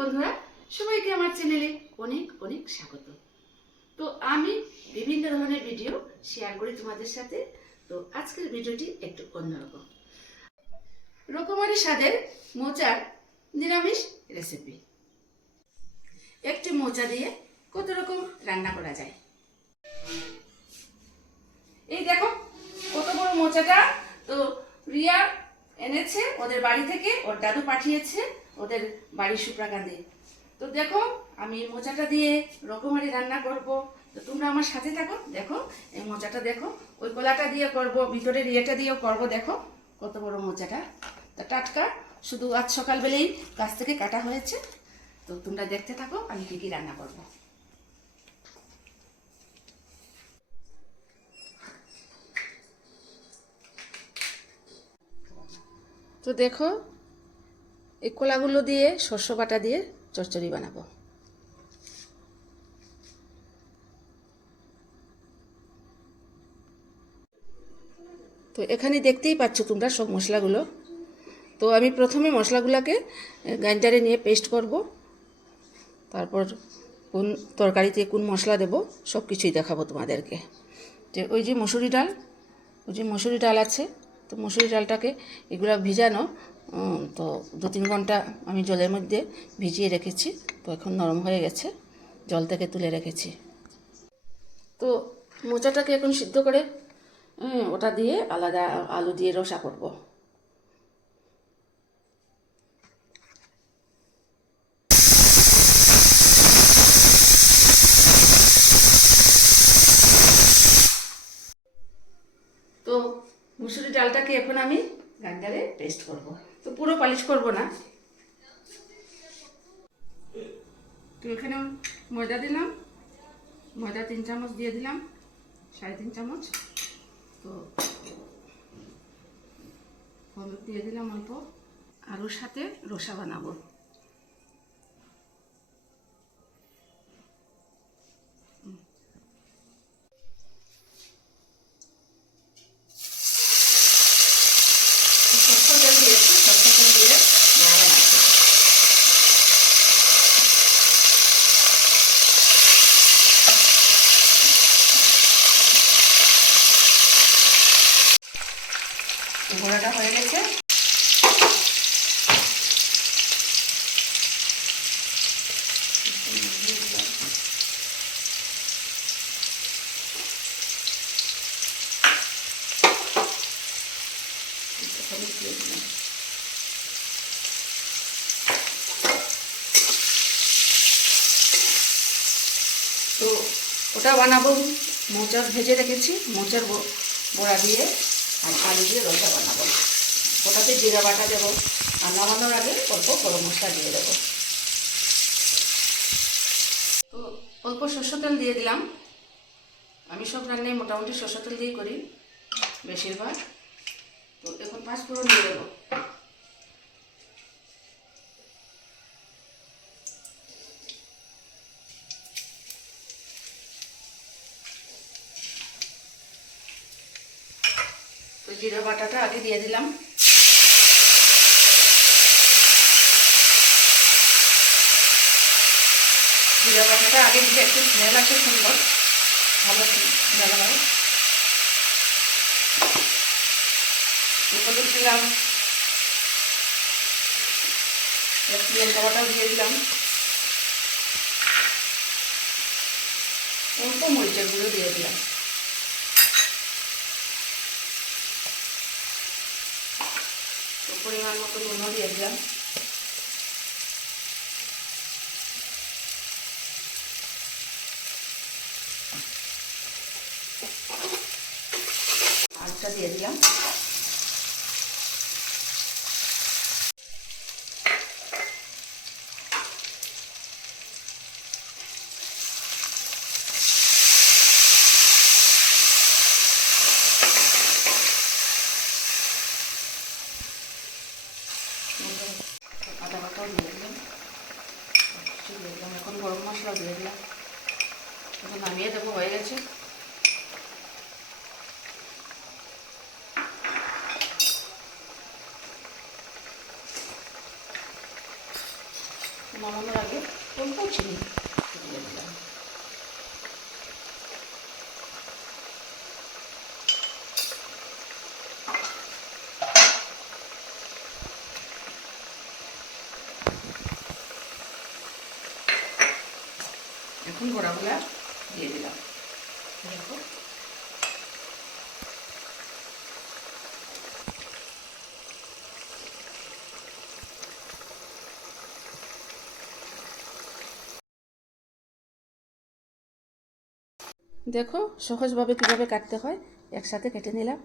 বন্ধুরা, সবাইকে আমার চ্যানেলে অনেক অনেক স্বাগত। তো আমি বিভিন্ন ধরনের ভিডিও শেয়ার করি তোমাদের সাথে। তো আজকের ভিডিওটি একটু অন্যরকম, রকমারি স্বাদের মোচার নিরামিষ রেসিপি। একটি মোচা দিয়ে কত রকম রান্না করা যায়। এই দেখো কত বড় মোচাটা। তো রিয়া এনেছে ওদের বাড়ি থেকে, ওর দাদু পাঠিয়েছে ওদের বাড়ি সুপ্রাকান্দে। তো দেখো আমি মোচাটা দিয়ে রকমারি রান্না করব। তো তোমরা আমার সাথে থাকো, দেখো এই মোচাটা দেখো, ওই কলাটা দিয়ে করব, ভিতরের ইয়েটা দিয়েও করব। দেখো কত বড় মোচাটা, তা টাটকা, শুধু আজ সকালবেলেই গাছ থেকে কাটা হয়েছে। তো তোমরা দেখতে থাকো আমি কী কী রান্না করব। তো দেখো এই কলাগুলো দিয়ে শস্য বাটা দিয়ে চচ্চড়ি বানাবো। তো এখানে দেখতেই পাচ্ছ তোমরা সব মশলাগুলো। তো আমি প্রথমে মশলাগুলোকে গ্রাইন্ডারে নিয়ে পেস্ট করব, তারপর কোন তরকারিতে কোন মশলা দেব সব কিছুই দেখাবো তোমাদেরকে। যে ওই যে মসুরি ডাল, ওই যে মসুরি ডাল আছে, তো মসুরি ডালটাকে এগুলো ভিজানো, তো 2-3 ঘন্টা আমি জলের মধ্যে ভিজিয়ে রেখেছি। তো এখন নরম হয়ে গেছে, জল থেকে তুলে রেখেছি। তো মোচাটাকে এখন সিদ্ধ করে ওটা দিয়ে আলাদা আলু দিয়ে রসা করব। তো মুসুরি ডালটাকে এখন আমি গ্রাইন্ডারে পেস্ট করব। তো পুরো পালিশ করব না। তো এখানে ময়দা দিলাম, ময়দা 3 চামচ দিয়ে দিলাম, 3.5 চামচ। তো হলুদ দিয়ে দিলাম অল্প, আর ওর সাথে রসা বানাবো। সরষে তেল দিয়েছি, সরষে তেল দিয়ে বানাবো। গোড়াটা হয়ে গেছে। তো ওটা বানাবো, মোচা ভেজে রেখেছি, মোচার বড়া দিয়ে আর আলু দিয়ে রসা বানাবো। ওটাতে জিরা বাটা দেবো, আর নামানোর আগে অল্প গরম মশলা দিয়ে দেবো। তো অল্প সরষে তেল দিয়ে দিলাম। আমি সব রান্নায় মোটামুটি সরষে তেল দিয়েই করি বেশিরভাগ। তো এখন 5 ফোড়ন দিয়ে দেবো। তো জিরা বাটাটা আগে দিয়ে দিলাম। জিরা বাটাটা আগে দিলে একটু স্মেল আসে সুন্দর, ভালো স্মেল হয়। হলুদ দিলাম, লঙ্কা বাটাও দিয়ে দিলাম, অল্প মরিচের গুঁড়ো দিয়ে দিলাম। তো পরিমাণ মতো নুনও দিয়ে দিলাম। আলুটা দিয়ে দিলাম। আদা বাটাও দিয়ে দিলাম, দিয়ে দিলাম। এখন গরম মশলাও দিয়ে দিলাম। এখন নামিয়ে দেবো, হয়ে গেছে। নামানোর আগে অল্প চিনি দিয়ে দিলাম। এখন বড়াগুলা দিয়ে দিলাম। দেখো দেখো সহজভাবে কীভাবে কাটতে হয়, একসাথে কেটে নিলাম।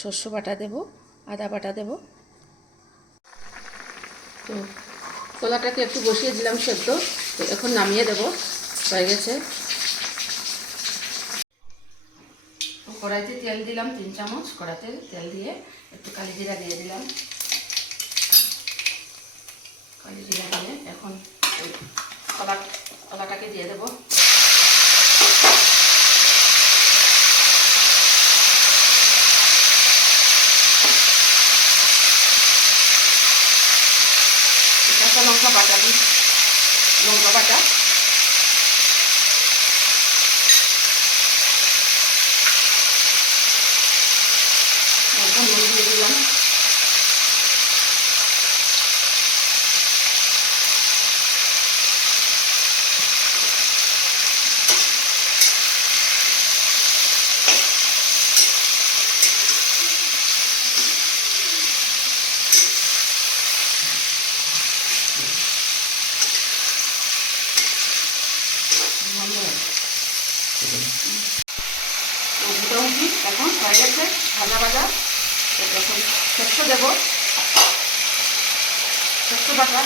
শস্য বাটা দেব, আদা বাটা দেব। তো কলাটাকে একটু বসিয়ে দিলাম সেদ্ধ, তো এখন নামিয়ে দেব, হয়ে গেছে। কড়াইতে তেল দিলাম 3 চামচ, কড়াইতে তেল দিয়ে একটু কালি জিরা দিয়ে দিলাম। কালি জিরা দিয়ে এখন কলাটাকে দিয়ে দেব। কাঁচা লঙ্কা বাটা দিই, লঙ্কা বাটা একদম দিয়ে দিলাম। মোটামুটি এখন হয়ে গেছে ভাজা ভাজা। এখন শস্য দেব, শস্য বাটা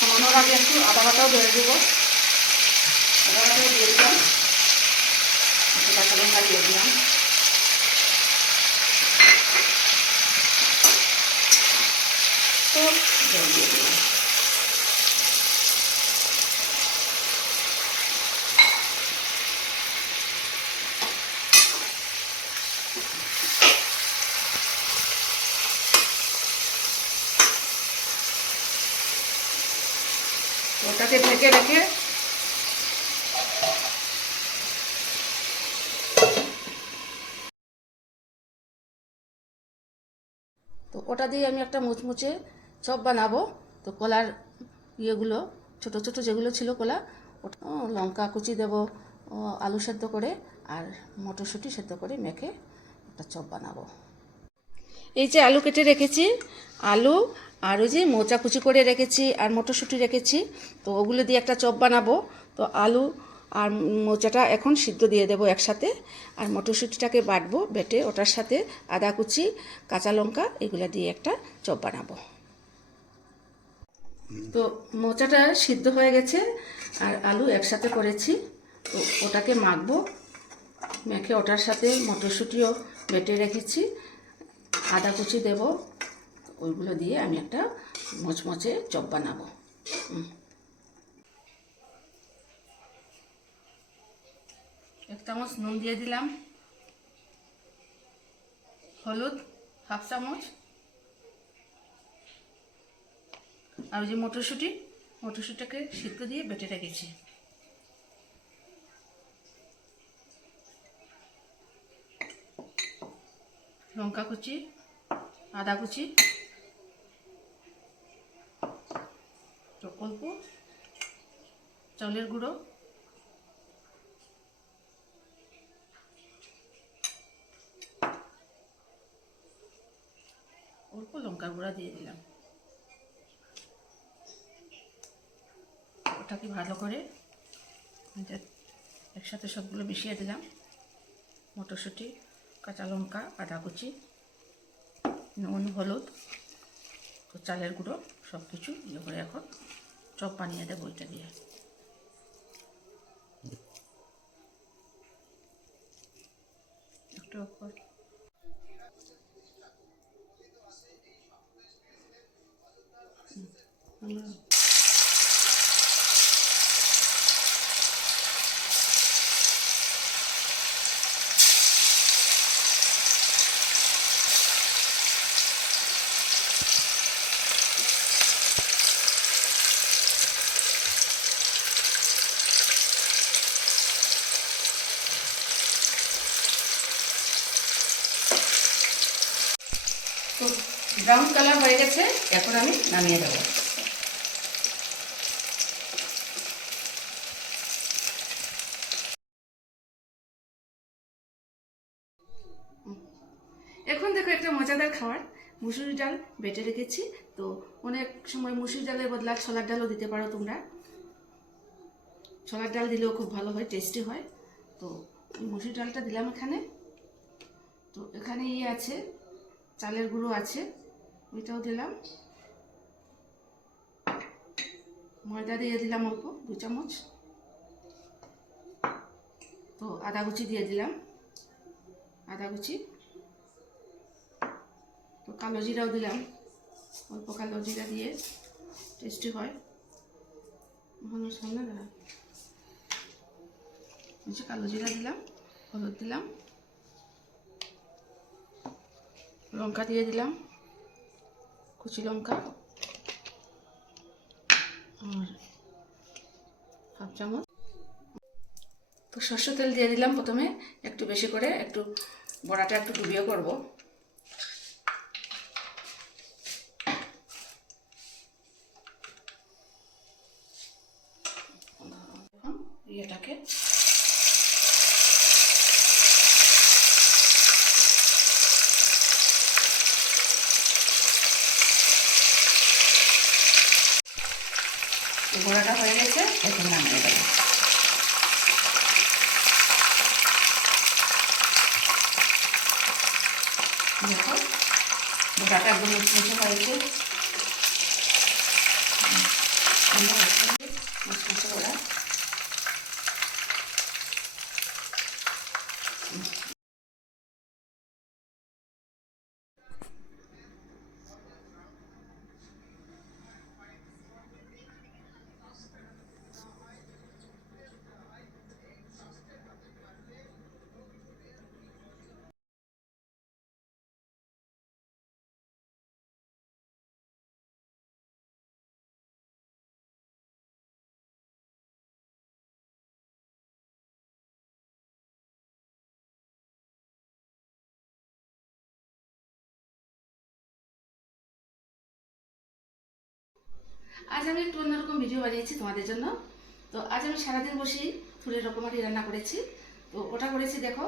নামানোর আগে একটু আদা বাটাও ধরে দেবো। আদা বাটাও দিয়ে দিলাম, একটু কাঁচা লঙ্কা দিয়ে দিলাম। তো জল দিয়ে দিলাম। ওটাকে ঢেকে রেখে তো ওটা দিয়ে আমি একটা মুচমুচে চপ বানাবো। তো কলার ইয়েগুলো ছোট ছোট যেগুলো ছিল কলা, লঙ্কা কুচি দেবো, আলু সেদ্ধ করে আর মটরশুঁটি সেদ্ধ করে মেখে একটা চপ বানাবো। এই যে আলু কেটে রেখেছি, আলু আর ওই যে মোচা কুচি করে রেখেছি আর মটরশুঁটি রেখেছি, তো ওগুলো দিয়ে একটা চপ বানাবো। তো আলু আর মোচাটা এখন সিদ্ধ দিয়ে দেবো একসাথে, আর মটরশুঁটিটাকে বাটবো, বেটে ওটার সাথে আদা কুচি কাঁচা লঙ্কা এগুলো দিয়ে একটা চপ বানাবো। তো মোচাটা সিদ্ধ হয়ে গেছে আর আলু একসাথে করেছি, তো ওটাকে মাখবো। মেখে ওটার সাথে মটরশুঁটিও বেটে রেখেছি, আদা কুচি দেব, ওইগুলো দিয়ে আমি একটা মচমচে চপ বানাবো। 1 চামচ নুন দিয়ে দিলাম, হলুদ 1/2 চামচ, আর ওই যে মটরশুঁটিটাকে সিদ্ধ দিয়ে বেটে রেখেছি। লঙ্কা কুচি, আদা কুচি, অল্প চালের গুঁড়ো, অল্প লঙ্কার গুঁড়া দিয়ে দিলাম। ওটাকে ভালো করে একসাথে সবগুলো মিশিয়ে দিলাম। মটরশুঁটি, কাঁচা লঙ্কা, আদা কুচি, নুন, হলুদ, তো চালের গুঁড়ো সব কিছু ইয়ে করে এখন চপ বানিয়ে দেবো ওইটা দিয়ে। একটু উপর তো ব্রাউন কালার হয়ে গেছে, এখন আমি নামিয়ে দেবো। এখন দেখো একটা মজাদার খাবার, মুসুরি ডাল বেটে রেখেছি। তো অনেক সময় মুসুরি ডালের বদলা ছোলার ডালও দিতে পারো তোমরা, ছোলার ডাল দিলেও খুব ভালো হয়, টেস্টি হয়। তো ওই মুসুরি ডালটা দিলাম এখানে। তো এখানে আছে চালের গুঁড়ো আছে, ওইটাও দিলাম। ময়দা দিয়ে দিলাম অল্প 2 চামচ। তো আদা কুচি দিয়ে দিলাম, আদা কুচি। তো কালো জিরাও দিলাম, অল্প কালো জিরা দিয়ে টেস্টি হয়। সামনে দাঁড়া, কালো জিরা দিলাম, হলুদ দিলাম, লঙ্কা দিয়ে দিলাম, কুচি লঙ্কা, আর 1/2 চামচ। তো সরষের তেল দিয়ে দিলাম প্রথমে একটু বেশি করে, একটু বড়াটা একটু ডুবিয়ে করব। এটাকে বড়াটা হয়ে গেছে, এখন নামিয়ে দেবো। দেখো বড়াটা একদম মুচমুচে হয়েছে, মুচমুচে বড়া। আজ আমি একটু অন্যরকম ভিডিও বানিয়েছি তোমাদের জন্য। তো আজ আমি সারাদিন বসেই থুরের রকমারি রান্না করেছি। তো ওটা করেছি দেখো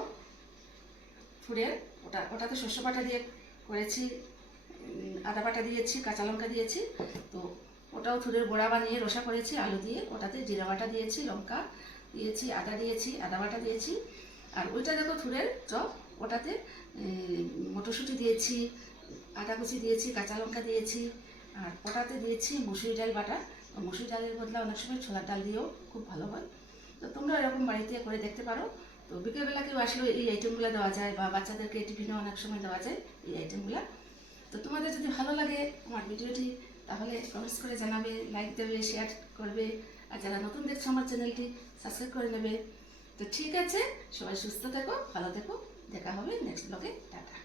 থুরের, ওটাতে শস্য বাটা দিয়ে করেছি, আদা বাটা দিয়েছি, কাঁচা লঙ্কা দিয়েছি। তো ওটাও থুরের বড়া বানিয়ে রসা করেছি আলু দিয়ে, ওটাতে জিরা বাটা দিয়েছি, লঙ্কা দিয়েছি, আদা দিয়েছি, আদা বাটা দিয়েছি। আর ওইটা দেখো থুরের চপ, ওটাতে মটরশুঁটি দিয়েছি, আদা কুচি দিয়েছি, কাঁচা লঙ্কা দিয়েছি। আর ওটাতে দিয়েছি মুসুরি ডাল বাটা। মুসুরি ডালের বদলে অনেক সময় ছোলার ডাল দিয়েও খুব ভালো হয়। তো তোমরা এরকম বাড়িতে করে দেখতে পারো। তো বিকেলবেলা কেউ আসলেও এই আইটেমগুলো দেওয়া যায়, বা বাচ্চাদেরকে টিফিনেও অনেক সময় দেওয়া যায় এই আইটেমগুলো। তো তোমাদের যদি ভালো লাগে আমার ভিডিওটি, তাহলে কমেন্টস করে জানাবে, লাইক দেবে, শেয়ার করবে। আর যারা নতুন দেখছো আমার চ্যানেলটি সাবস্ক্রাইব করে নেবে। তো ঠিক আছে, সবাই সুস্থ থেকো, ভালো থেকো, দেখা হবে নেক্সট ব্লগে। টাটা।